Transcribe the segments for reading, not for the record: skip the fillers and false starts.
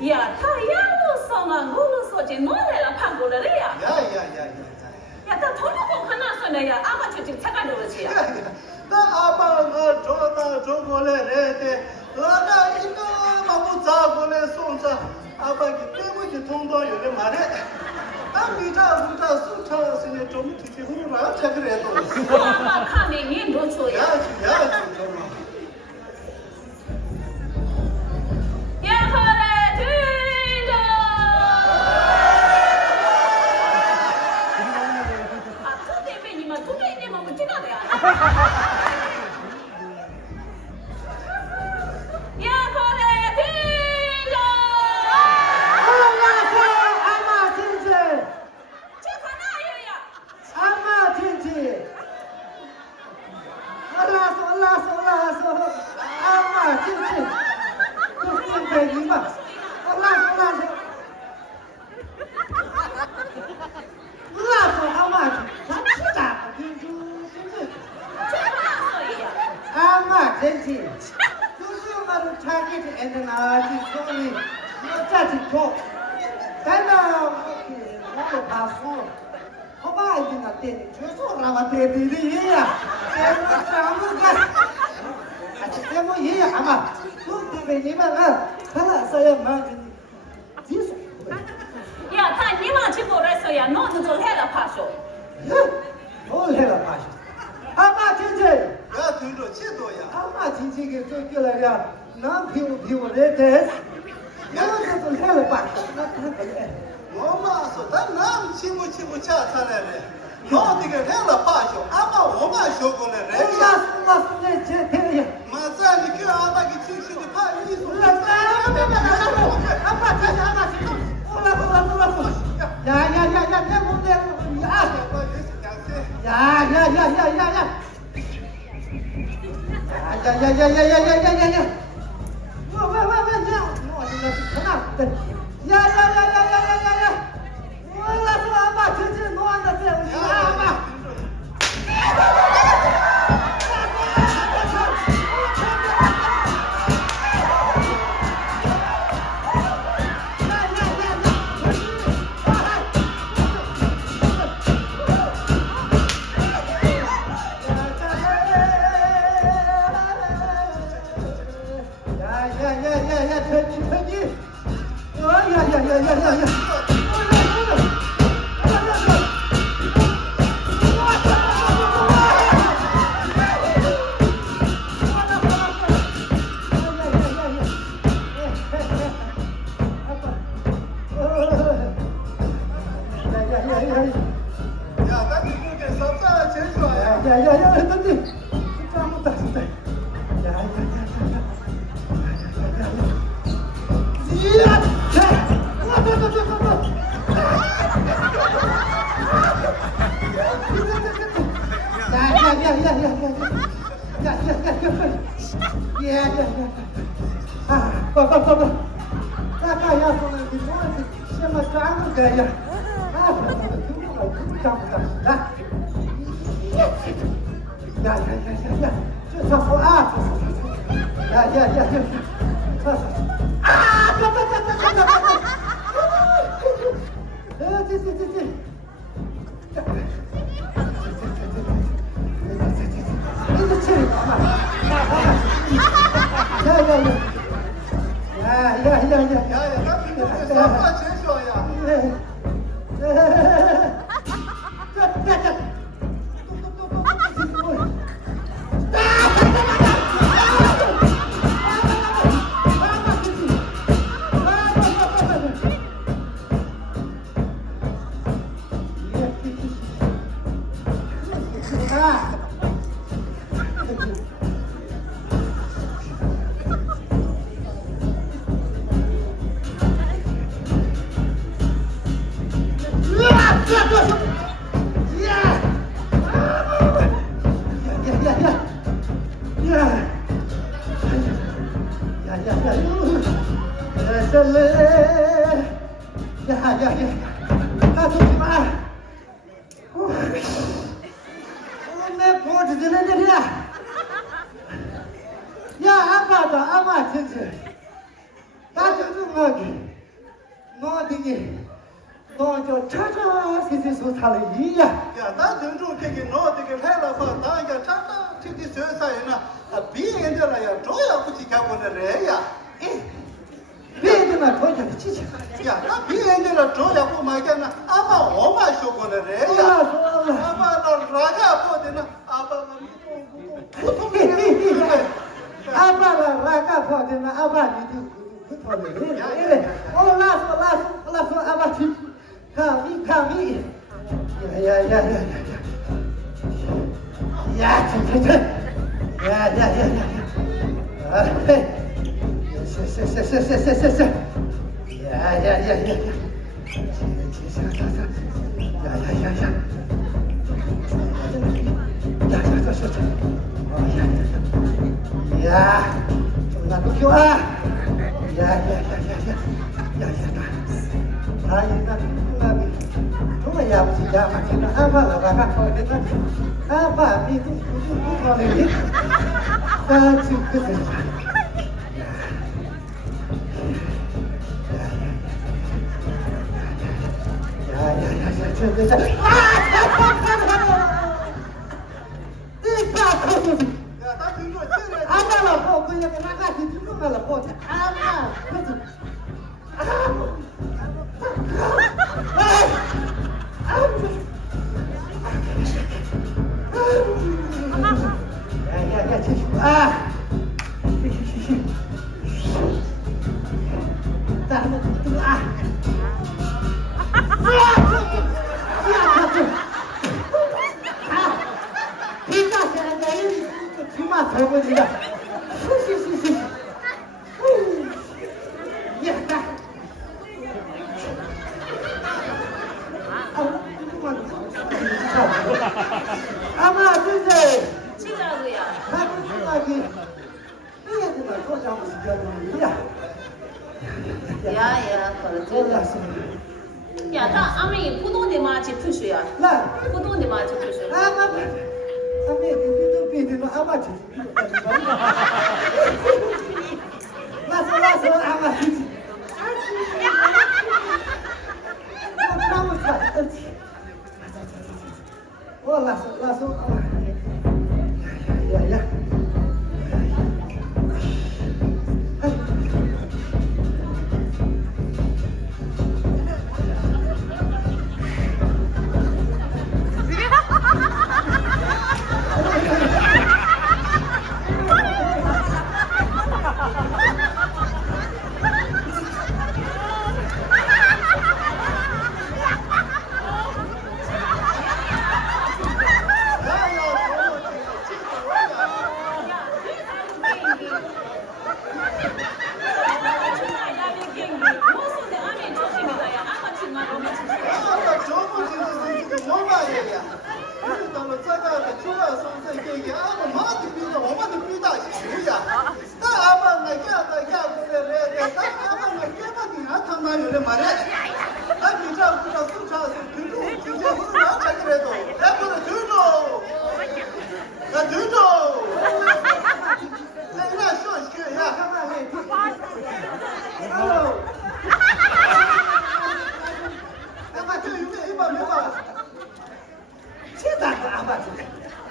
呀，他要上啊，我说起弄来了，盼过来了呀。呀，他头脑可能说的呀，阿妈就才干这个去呀。那阿妈我捉过来的，那一个嘛不抓过来送着，阿爸给背过去通道有的嘛的。那你这苏超现在专门去红蓝才个来东西。我妈看的严重出呀。呀，后来听着，啊，昨天被你们不知道的呀。呀，后来听着，阿妈进去，这可哪有呀？阿妈进去。阿妈进去，就进给你们。阿妈，咱吃啥？阿妈进去，就是我们产业的人呐，去处理，我再去做。咱呢，我怕输，我爸已经那店里全做了，我店里的爷爷，我上路干。这么爷爷阿妈，都给你们啊，看了这样忙的，几岁？呀，他你往起过来说呀，脑子都来了，怕说。我来了，怕说。阿妈进去。要听着气多呀。阿妈进去给做过来了，男朋友来的，我这都来了吧？那看看哎。我妈说咱男欺负家产来的，老这个来了罢休，阿妈我妈学过来人家。我是来接天的。马上你给阿妈给亲戚的怕你说。阿妈进去，阿妈进去，过来。呀，别摸你啊！呀！我现在是看哪的？呀！我那是阿妈进去弄的这阿妈。 다들 뭐기 너디기 너저 찾아 소탈이야 야, 나 정종 되게 너 되게 해라 봐. 나야 찾아 되게 세상에나 비엔들라야 줘야 붙이 가보네래야. 배드나 거기 치자 야, 나 비엔들라 줘야 고 말잖아. 아마 엄마 쇼고네래야. 아마 너 라가 보드나 아빠가 아빠가 라가 보드나 아빠니 그래 올라서 아빠 치 가미 야야야야야 야 진짜 야야야야 야야야야야 야, 나도 좋아. 아이가 누구라니? 정말 야무지야. 막히나 아빠가 가거든요. 아빠 미도 누구거든요. 나 지금 그래. 야야야야, 저기서 야, 나 정종 세래. 아마라 보 그냥 나가지 누구가라 보 아마 그래서 야야야 제주 아마 진짜 치자고야. 나중에 이해되나 도장 시켜놓으야 야야, 그렇지. 올랐어 야, 나 아미 포도네마 지푸시야. 나 포도네마 지푸시. 아마 아메 비비도 아마 지 나서 아마 지 올랐어 야야야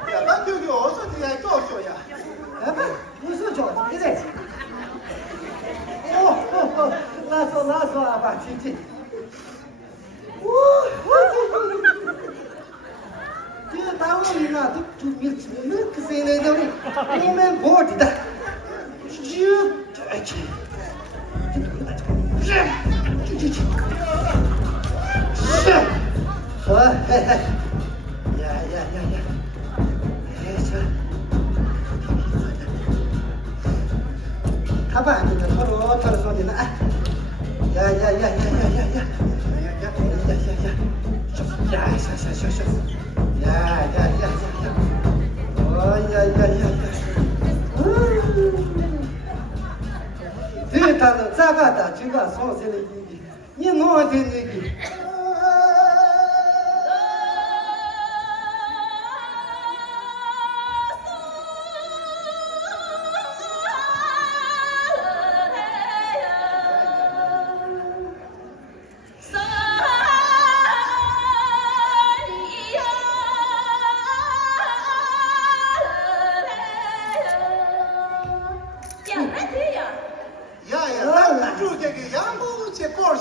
야, 나 저기 어서 뒤에 껴줘야. 무슨 저 이제 나서 아빠 진짜 그 다음이나 또 밀치는 그 세네들이 오면 뭐지다 쭉 야야야야 가만 안 있는 서로 소리나 야야야야야야야 대타는 작아다 지가 소세를 이기 이 노한테 얘기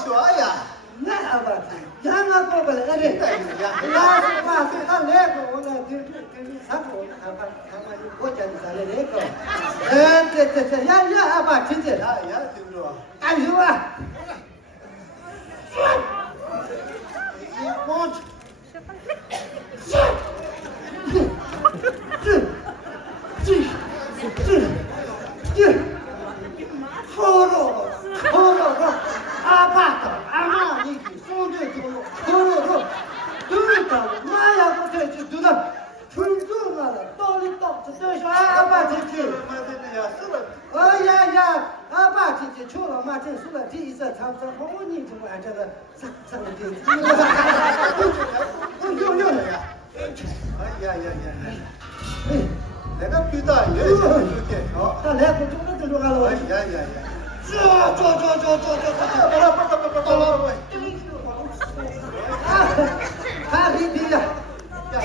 说呀，那阿爸亲，让我过不来的。拉是拉是，他来过我那跟啥过阿爸，他妈的我家的啥来那个。这，呀阿爸亲戚，呀，听着，干什么？你我。阿爸的阿妈，你的兄弟走，对的，妈呀，我这就读了，听懂了，到这这说阿爸亲戚，哎呀，阿爸亲戚去了，妈真说了，第一次他说我你怎么还这个啥个地？又了呀！哎呀，那个皮蛋也是有点好。他来不中了就中了。呀。坐，他离地呀！呀！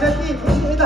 这地不行的，